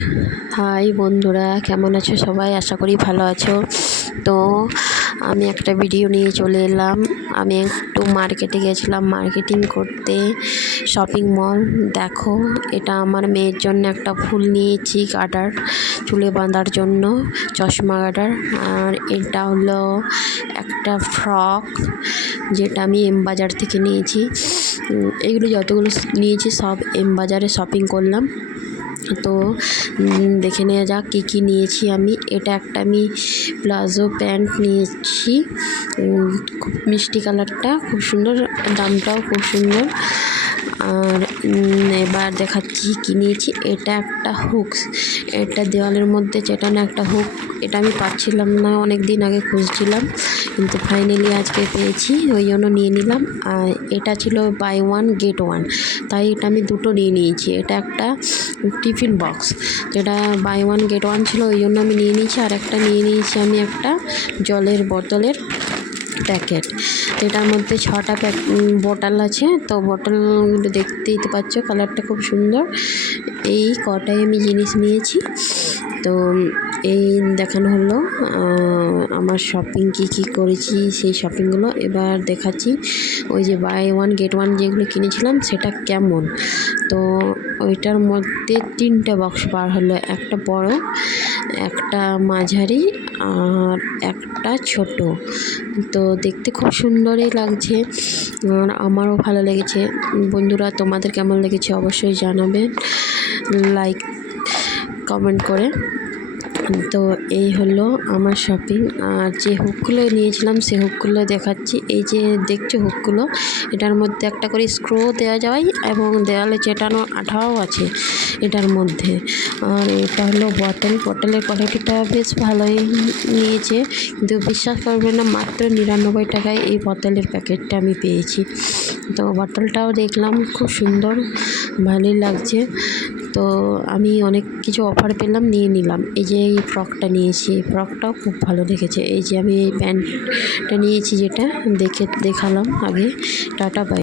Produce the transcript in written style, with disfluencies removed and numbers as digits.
High বন্ধুরা, কেমন আছো সবাই? আশা করি ভালো আছো। তো আমি একটা ভিডিও নিয়ে চলে এলাম। আমি একটু মার্কেটে গেছিলাম মার্কেটিং করতে, শপিং মল। দেখো, এটা আমার মেয়ের জন্য একটা ফুল নিয়েছি, গার্ডার, চুলে বাঁধার জন্য, চশমা গার্ডার। আর এটা হলো একটা ফ্রক, যেটা আমি এম বাজার থেকে নিয়েছি। এইগুলো যতগুলো নিয়েছি সব এম বাজারে শপিং করলাম। তো দেখে নেওয়া যাক কী কী নিয়েছি আমি। এটা একটা আমি প্লাজো প্যান্ট নিয়েছি, খুব মিষ্টি কালারটা, খুব সুন্দর, দামটাও খুব সুন্দর। আর এবার দেখাচ্ছি কী নিয়েছি। এটা একটা হুকস, এটা দেওয়ালের মধ্যে চেটানো একটা হুক। এটা আমি পাচ্ছিলাম না, অনেক দিন আগে খুঁজছিলাম, কিন্তু ফাইনালি আজকে পেয়েছি, ওই জন্য নিয়ে নিলাম। আর এটা ছিল বাই ওয়ান গেট ওয়ান, তাই এটা আমি দুটো নিয়ে নিয়েছি। এটা একটা টিফিন বক্স, যেটা বাই ওয়ান গেট ওয়ান ছিল, ওই জন্য আমি নিয়ে নিয়েছি। আর একটা নিয়ে নিয়েছি আমি একটা জলের বোতলের প্যাকেট, যেটার মধ্যে 6টা বোতল আছে। তো বোতলগুলো দেখতেই তো পাচ্ছ, কালারটা খুব সুন্দর। এই কটাই আমি জিনিস নিয়েছি। তো এই দেখানো হলো আমার শপিং কী করেছি, সেই শপিংগুলো। এবার দেখাচ্ছি ওই যে বাই ওয়ান গেট ওয়ান যেগুলো কিনেছিলাম সেটা কেমন। তো ওইটার মধ্যে 3টে বক্স বার হলো, একটা বড়, একটা মাঝারি, আর একটা ছোট। তো দেখতে খুব সুন্দরই লাগছে, আর আমারও ভালো লেগেছে। বন্ধুরা, তোমাদের কেমন লেগেছে অবশ্যই জানাবেন লাইক কমেন্ট করে। তো এই হলো আমার শপিং। আর যে হুকগুলো নিয়েছিলাম সে হুকগুলো দেখাচ্ছি। এই যে দেখছো হুকগুলো, এটার মধ্যে একটা করে স্ক্রু দেওয়া যায় এবং দেওয়ালে চেটানো আঠাও আছে এটার মধ্যে। আর এটা হলো বটলের কোয়ালিটিটা বেশ ভালোই নিয়েছে, কিন্তু বিশ্বাস করবে না, মাত্র 99 টাকায় এই বোতলের প্যাকেটটা আমি পেয়েছি। তো বোতলটাও দেখলাম, খুব সুন্দর, ভালোই লাগছে। তো আমি অনেক কিছু অফার পেলাম, নিয়ে নিলাম। এই যে এই ফ্রকটা নিয়েছি, ফ্রকটাও খুব ভালো লেগেছে। এই যে আমি এই প্যান্টটা নিয়েছি, যেটা দেখালাম আগে। Tata bye.